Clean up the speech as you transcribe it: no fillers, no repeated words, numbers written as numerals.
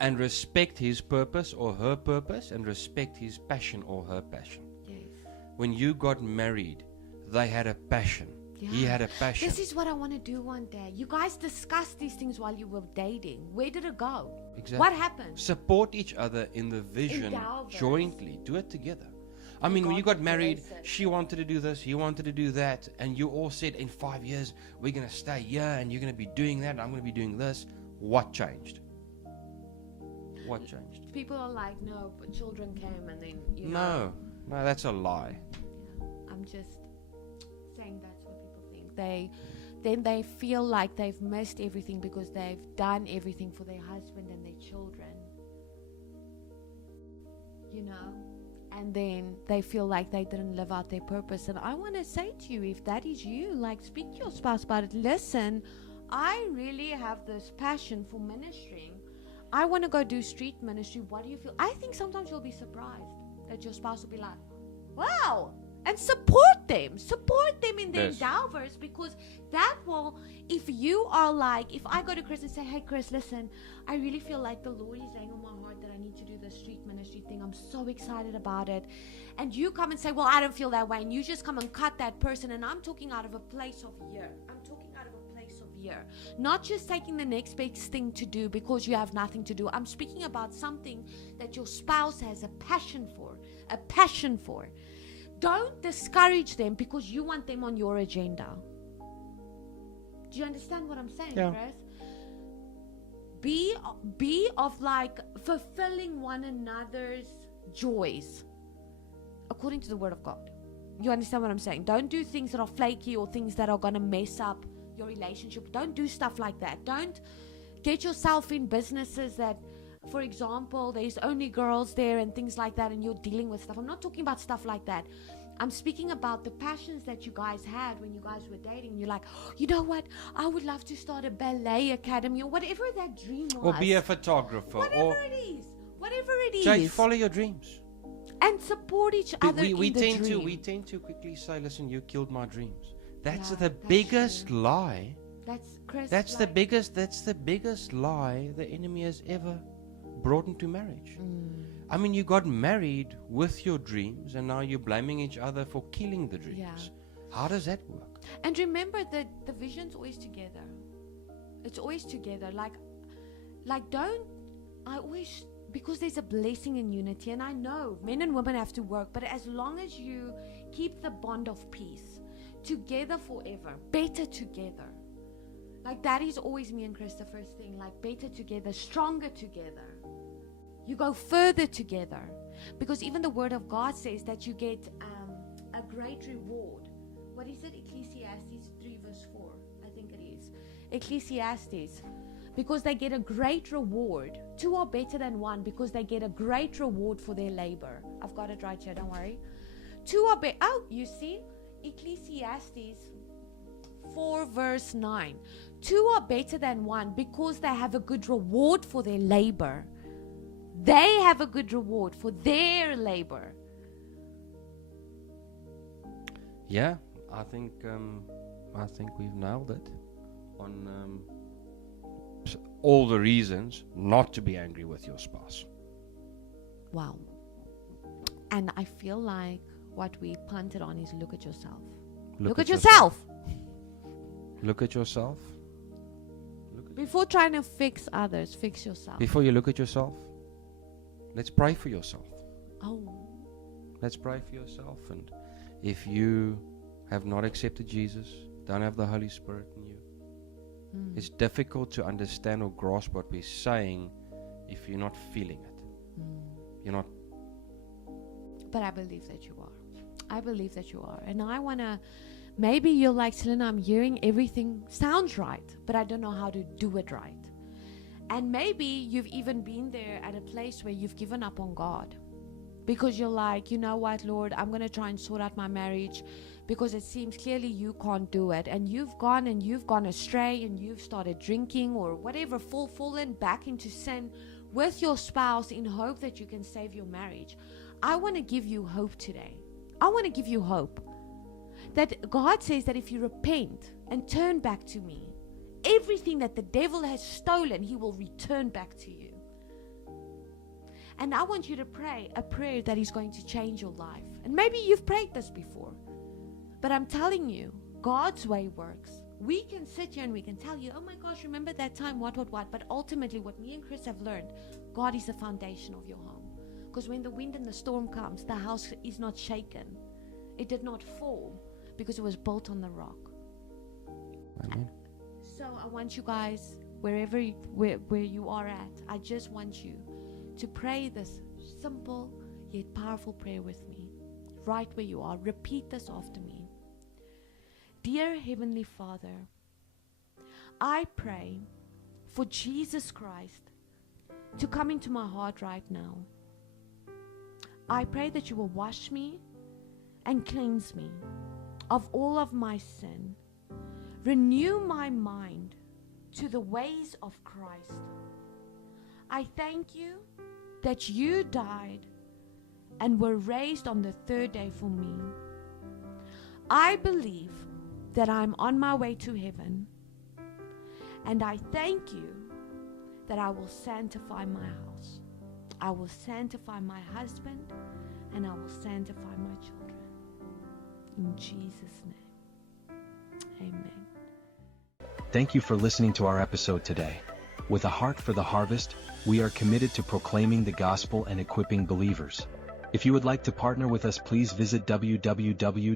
and respect his purpose or her purpose, and respect his passion or her passion. Yes. When you got married, they had a passion. Yeah. He had a passion. This is what I want to do one day. You guys discussed these things while you were dating. Where did it go? Exactly. What happened? Support each other in the vision Endow this. jointly. Do it together. I mean, when you got married, she wanted to do this, he wanted to do that, and you all said, in 5 years, we're going to stay here, and you're going to be doing that, and I'm going to be doing this. What changed? What changed? People are like, no, but children came and then, you know. No, that's a lie. I'm just saying that's what people think. Then they feel like they've missed everything because they've done everything for their husband and their children. You know? And then they feel like they didn't live out their purpose. And I want to say to you, if that is you, like, speak to your spouse about it. Listen, I really have this passion for ministering. I want to go do street ministry. What do you feel? I think sometimes you'll be surprised that your spouse will be like, wow. And support them in their endeavors, because that will, if you are like, if I go to Chris and say, hey Chris, listen, I really feel like the Lord is laying on my heart that I need to do the street ministry thing. I'm so excited about it. And you come and say, well, I don't feel that way. And you just come and cut that person. And I'm talking out of a place of fear. Not just taking the next big thing to do because you have nothing to do. I'm speaking about something that your spouse has a passion for. Don't discourage them because you want them on your agenda. Do you understand what I'm saying, yeah. Chris? Be of like fulfilling one another's joys according to the word of God. You understand what I'm saying? Don't do things that are flaky or things that are going to mess up your relationship. Don't do stuff like that. Don't get yourself in businesses that, for example, there's only girls there and things like that, and you're dealing with stuff. I'm not talking about stuff like that. I'm speaking about the passions that you guys had when you guys were dating. And you're like, oh, you know what? I would love to start a ballet academy or whatever that dream was. Or be a photographer. Whatever it is. Jake, follow your dreams. And support each other in the dream. We tend to quickly say, listen, you killed my dreams. That's the biggest lie. That's Chris. That's the biggest lie the enemy has ever brought into marriage. I mean, you got married with your dreams, and now you're blaming each other for killing the dreams. Yeah. How does that work? And remember that the vision's always together. It's always together. Because there's a blessing in unity, and I know men and women have to work, but as long as you keep the bond of peace, together forever, better together. Like, that is always me and Christopher's thing. Like, better together, stronger together. You go further together. Because even the word of God says that you get a great reward. What is it? Ecclesiastes 3 verse 4. I think it is. Ecclesiastes. Because they get a great reward. Two are better than one because they get a great reward for their labor. I've got it right here, don't worry. Two are better. Oh, you see? Ecclesiastes 4 verse 9. Two are better than one because they have a good reward for their labor. They have a good reward for their labor. Yeah, I think we've nailed it on all the reasons not to be angry with your spouse. Wow. And I feel like what we punted on is look at yourself. Look at yourself. Look at yourself. Before trying to fix others, fix yourself. Before you look at yourself, let's pray for yourself. Oh. Let's pray for yourself. And if you have not accepted Jesus, don't have the Holy Spirit in you, it's difficult to understand or grasp what we're saying if you're not feeling it. You're not. But I believe that you are. And I want to, maybe you're like, Selena, I'm hearing everything sounds right, but I don't know how to do it right. And maybe you've even been there at a place where you've given up on God. Because you're like, you know what, Lord, I'm going to try and sort out my marriage because it seems clearly you can't do it. And you've gone astray and you've started drinking or whatever, fallen back into sin with your spouse in hope that you can save your marriage. I want to give you hope today. I want to give you hope that God says that if you repent and turn back to me, everything that the devil has stolen, he will return back to you. And I want you to pray a prayer that is going to change your life. And maybe you've prayed this before. But I'm telling you, God's way works. We can sit here and we can tell you, oh my gosh, remember that time, what. But ultimately, what me and Chris have learned, God is the foundation of your home. Because when the wind and the storm comes, the house is not shaken. It did not fall because it was built on the rock. Amen. So I want you guys, where you are at, I just want you to pray this simple yet powerful prayer with me. Right where you are. Repeat this after me. Dear Heavenly Father, I pray for Jesus Christ to come into my heart right now. I pray that you will wash me and cleanse me of all of my sin. Renew my mind to the ways of Christ. I thank you that you died and were raised on the third day for me. I believe that I'm on my way to heaven, and I thank you that I will sanctify my house. I will sanctify my husband, and I will sanctify my children. In Jesus' name, amen. Thank you for listening to our episode today. With a heart for the harvest, we are committed to proclaiming the gospel and equipping believers. If you would like to partner with us, please visit www.cjoas.com.